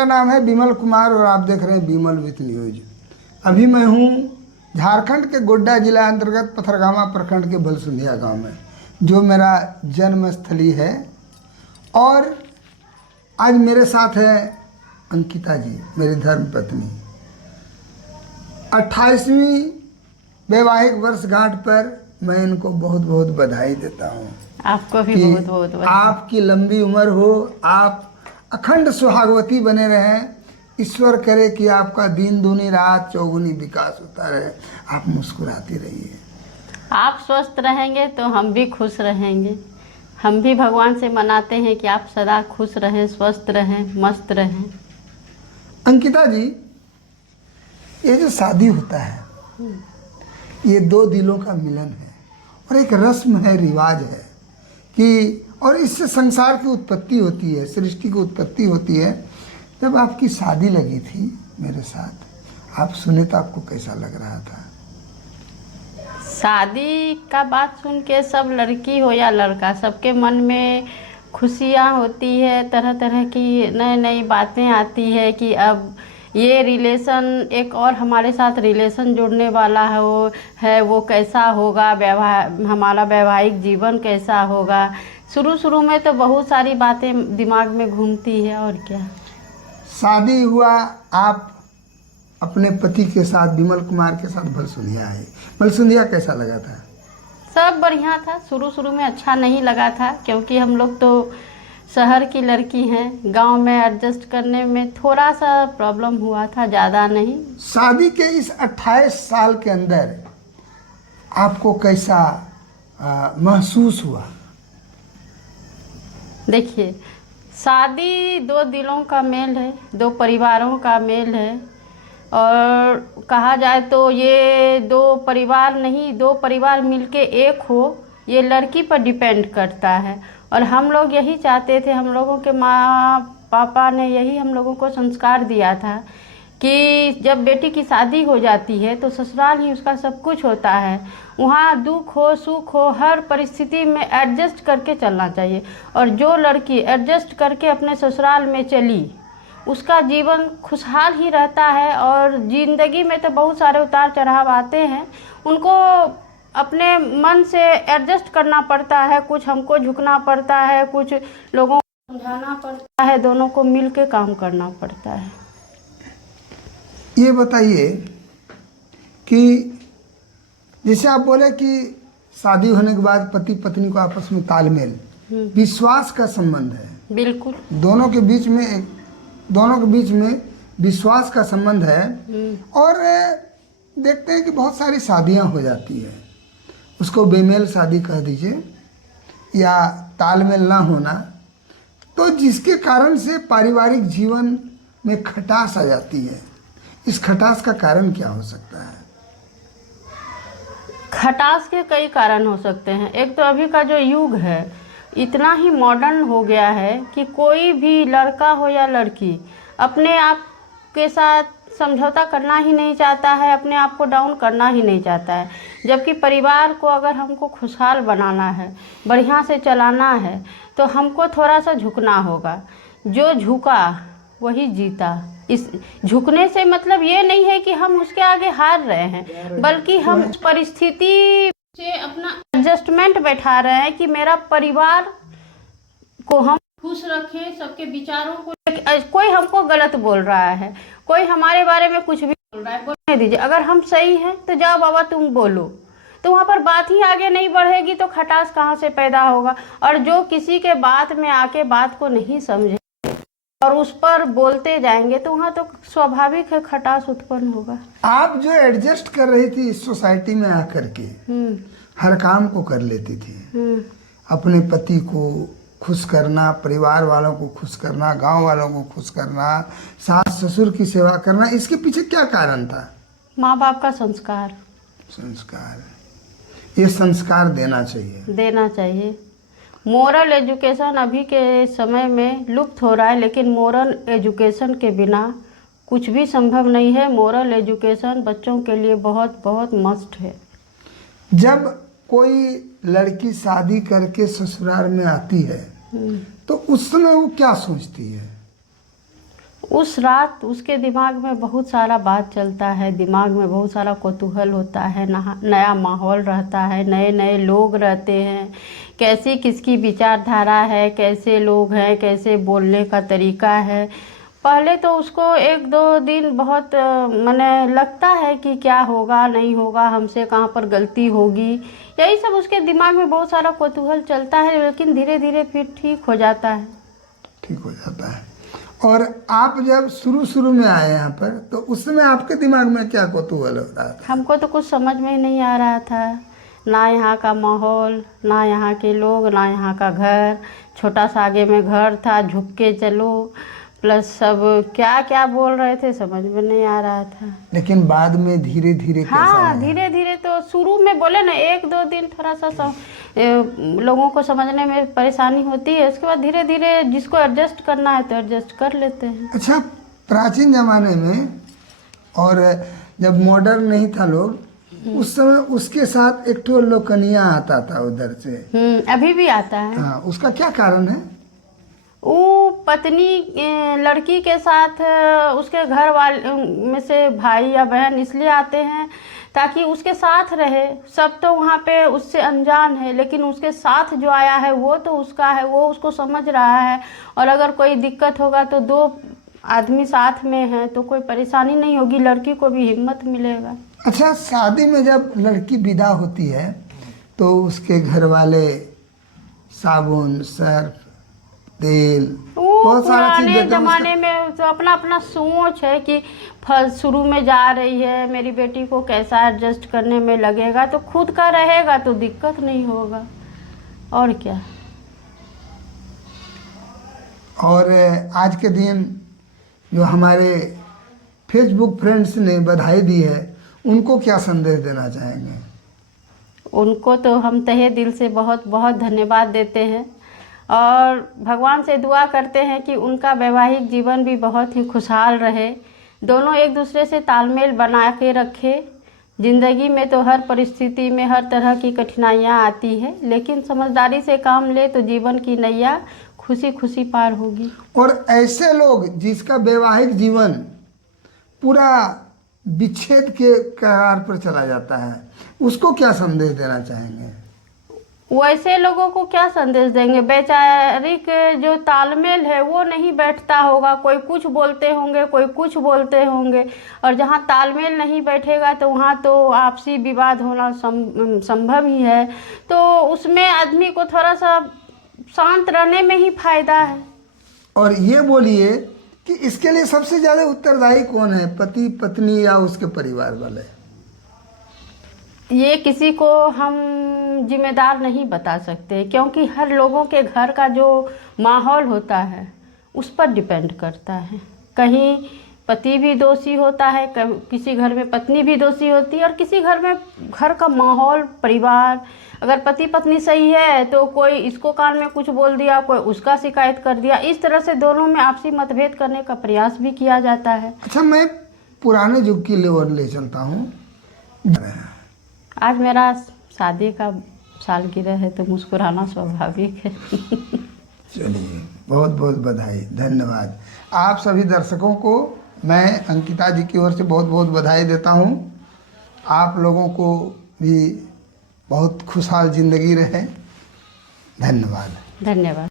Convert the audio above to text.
मेरा नाम है विमल कुमार और आप देख रहे हैं विमल विथ न्यूज। अभी मैं हूँ झारखंड के गोड्डा जिला अंतर्गत पथरगामा प्रखंड के बलसुंधिया गांव में, जो मेरा जन्म स्थली है। और आज मेरे साथ है अंकिता जी, मेरी धर्म पत्नी। 28वीं वैवाहिक वर्षगांठ पर मैं इनको बहुत बहुत बधाई देता हूँ। आपको भी बहुत बहुत बधाई। आपकी लंबी उम्र हो, आप अखंड सुहागवती बने रहें। ईश्वर करे कि आपका दिन दूनी रात चौगुनी विकास होता रहे। आप मुस्कुराती रहिए। आप स्वस्थ रहेंगे तो हम भी खुश रहेंगे। हम भी भगवान से मनाते हैं कि आप सदा खुश रहें, स्वस्थ रहें, मस्त रहें। अंकिता जी, ये जो शादी होता है, ये दो दिलों का मिलन है और एक रस्म है, रिवाज है कि, और इससे संसार की उत्पत्ति होती है, सृष्टि की उत्पत्ति होती है। जब आपकी शादी लगी थी मेरे साथ, आप सुने तो आपको कैसा लग रहा था? शादी का बात सुन के सब लड़की हो या लड़का, सबके मन में खुशियाँ होती है, तरह तरह की नई नई बातें आती है कि अब ये रिलेशन, एक और हमारे साथ रिलेशन जुड़ने वाला है वो कैसा होगा, हमारा वैवाहिक जीवन कैसा होगा। शुरू शुरू में तो बहुत सारी बातें दिमाग में घूमती है। और क्या, शादी हुआ, आप अपने पति के साथ, विमल कुमार के साथ बलसुंधिया आए। बलसुंधिया कैसा लगा था? सब बढ़िया था। शुरू शुरू में अच्छा नहीं लगा था, क्योंकि हम लोग तो शहर की लड़की हैं। गांव में एडजस्ट करने में थोड़ा सा प्रॉब्लम हुआ था, ज़्यादा नहीं। शादी के इस 28 साल के अंदर आपको कैसा महसूस हुआ? देखिए, शादी दो दिलों का मेल है, दो परिवारों का मेल है। और कहा जाए तो ये दो परिवार नहीं, दो परिवार मिलके एक हो, ये लड़की पर डिपेंड करता है। और हम लोग यही चाहते थे, हम लोगों के माँ पापा ने यही हम लोगों को संस्कार दिया था कि जब बेटी की शादी हो जाती है तो ससुराल ही उसका सब कुछ होता है। वहाँ दुख हो सुख हो, हर परिस्थिति में एडजस्ट करके चलना चाहिए। और जो लड़की एडजस्ट करके अपने ससुराल में चली, उसका जीवन खुशहाल ही रहता है। और ज़िंदगी में तो बहुत सारे उतार चढ़ाव आते हैं, उनको अपने मन से एडजस्ट करना पड़ता है। कुछ हमको झुकना पड़ता है, कुछ लोगों को समझाना पड़ता है, दोनों को मिल के काम करना पड़ता है। ये बताइए कि जैसे आप बोले कि शादी होने के बाद पति पत्नी को आपस में तालमेल, विश्वास का संबंध है। बिल्कुल, दोनों के बीच में विश्वास का संबंध है। और देखते हैं कि बहुत सारी शादियां हो जाती है, उसको बेमेल शादी कह दीजिए या तालमेल ना होना, तो जिसके कारण से पारिवारिक जीवन में खटास आ जाती है। इस खटास का कारण क्या हो सकता है? खटास के कई कारण हो सकते हैं। एक तो अभी का जो युग है इतना ही मॉडर्न हो गया है कि कोई भी लड़का हो या लड़की अपने आप के साथ समझौता करना ही नहीं चाहता है, अपने आप को डाउन करना ही नहीं चाहता है। जबकि परिवार को अगर हमको खुशहाल बनाना है, बढ़िया से चलाना है, तो हमको थोड़ा सा झुकना होगा। जो झुका वही जीता। इस झुकने से मतलब ये नहीं है कि हम उसके आगे हार रहे हैं, बल्कि हम उस परिस्थिति से अपना एडजस्टमेंट बैठा रहे हैं कि मेरा परिवार को हम खुश रखें, सबके विचारों को। कोई हमको गलत बोल रहा है, कोई हमारे बारे में कुछ भी बोल रहा है, बोलने दीजिए। अगर हम सही हैं तो जाओ बाबा तुम बोलो, तो वहाँ पर बात ही आगे नहीं बढ़ेगी, तो खटास कहाँ से पैदा होगा। और जो किसी के बात में आके बात को नहीं समझे और उस पर बोलते जाएंगे, तो वहाँ तो स्वाभाविक है खटास उत्पन्न होगा। आप जो एडजस्ट कर रही थी इस सोसाइटी में आकर के, हर काम को कर लेती थी, अपने पति को खुश करना, परिवार वालों को खुश करना, गांव वालों को खुश करना, सास ससुर की सेवा करना, इसके पीछे क्या कारण था? माँ बाप का संस्कार। ये संस्कार देना चाहिए। मोरल एजुकेशन अभी के समय में लुप्त हो रहा है, लेकिन मोरल एजुकेशन के बिना कुछ भी संभव नहीं है। मोरल एजुकेशन बच्चों के लिए बहुत बहुत मस्ट है। जब कोई लड़की शादी करके ससुराल में आती है तो उस समय वो क्या सोचती है? उस रात उसके दिमाग में बहुत सारा बात चलता है, दिमाग में बहुत सारा कौतूहल होता है, नया माहौल रहता है, नए नए लोग रहते हैं, कैसी किसकी विचारधारा है, कैसे लोग हैं, कैसे बोलने का तरीका है। पहले तो उसको 1-2 दिन बहुत माने लगता है कि क्या होगा नहीं होगा, हमसे कहाँ पर गलती होगी, यही सब उसके दिमाग में बहुत सारा कौतूहल चलता है, लेकिन धीरे धीरे फिर ठीक हो जाता है। ठीक हो जाता है। और आप जब शुरू में आए यहाँ पर, तो उस समय आपके दिमाग में क्या कौतूहल हो रहा था? हमको तो कुछ समझ में ही नहीं आ रहा था, ना यहाँ का माहौल, ना यहाँ के लोग, ना यहाँ का घर। छोटा सा आगे में घर था, झुक के चलो, प्लस सब क्या क्या बोल रहे थे समझ में नहीं आ रहा था। लेकिन बाद में धीरे धीरे हाँ, धीरे धीरे तो शुरू में बोले ना 1-2 दिन थोड़ा सा लोगों को समझने में परेशानी होती है, उसके बाद धीरे धीरे जिसको एडजस्ट करना है तो एडजस्ट कर लेते हैं। अच्छा, प्राचीन जमाने में और जब मॉडर्न नहीं था लोग, उस समय उसके साथ एक ठो लोकनिया आता था उधर से। अभी भी आता है। हाँ, उसका क्या कारण है? वो पत्नी लड़की के साथ उसके घर वाले में से भाई या बहन इसलिए आते हैं ताकि उसके साथ रहे। सब तो वहाँ पे उससे अनजान है, लेकिन उसके साथ जो आया है वो तो उसका है, वो उसको समझ रहा है। और अगर कोई दिक्कत होगा तो 2 आदमी साथ में हैं तो कोई परेशानी नहीं होगी, लड़की को भी हिम्मत मिलेगा। अच्छा, शादी में जब लड़की विदा होती है तो उसके घर वाले साबुन, सर्फ, तेल, बहुत सारा चीज पुराने देते हैं। जमाने में तो अपना अपना सोच है कि शुरू में जा रही है, मेरी बेटी को कैसा एडजस्ट करने में लगेगा, तो खुद का रहेगा तो दिक्कत नहीं होगा, और क्या। और आज के दिन जो हमारे फेसबुक फ्रेंड्स ने बधाई दी है, उनको क्या संदेश देना चाहेंगे? उनको तो हम तहे दिल से बहुत बहुत धन्यवाद देते हैं और भगवान से दुआ करते हैं कि उनका वैवाहिक जीवन भी बहुत ही खुशहाल रहे, दोनों एक दूसरे से तालमेल बना के रखे। ज़िंदगी में तो हर परिस्थिति में हर तरह की कठिनाइयाँ आती है, लेकिन समझदारी से काम ले तो जीवन की नैया खुशी खुशी पार होगी। और ऐसे लोग जिसका वैवाहिक जीवन पूरा विच्छेद के कगार पर चला जाता है, उसको क्या संदेश देना चाहेंगे? वैसे लोगों को क्या संदेश देंगे? वैचारिक जो तालमेल है वो नहीं बैठता होगा, कोई कुछ बोलते होंगे, कोई कुछ बोलते होंगे, और जहाँ तालमेल नहीं बैठेगा तो वहाँ तो आपसी विवाद होना संभव ही है। तो उसमें आदमी को थोड़ा सा शांत रहने में ही फायदा है। और ये बोलिए कि इसके लिए सबसे ज़्यादा उत्तरदायी कौन है, पति, पत्नी या उसके परिवार वाले? ये किसी को हम जिम्मेदार नहीं बता सकते, क्योंकि हर लोगों के घर का जो माहौल होता है उस पर डिपेंड करता है। कहीं पति भी दोषी होता है, किसी घर में पत्नी भी दोषी होती है, और किसी घर में घर का माहौल, परिवार, अगर पति पत्नी सही है तो कोई इसको कान में कुछ बोल दिया, कोई उसका शिकायत कर दिया, इस तरह से दोनों में आपसी मतभेद करने का प्रयास भी किया जाता है। अच्छा, मैं पुराने युग की लेवल ले चलता हूँ। आज मेरा शादी का सालगिरह है तो मुस्कुराना स्वाभाविक है। चलिए, बहुत बहुत बधाई, धन्यवाद। आप सभी दर्शकों को मैं अंकिता जी की ओर से बहुत बहुत बधाई देता हूँ। आप लोगों को भी बहुत खुशहाल ज़िंदगी रहे। धन्यवाद। धन्यवाद।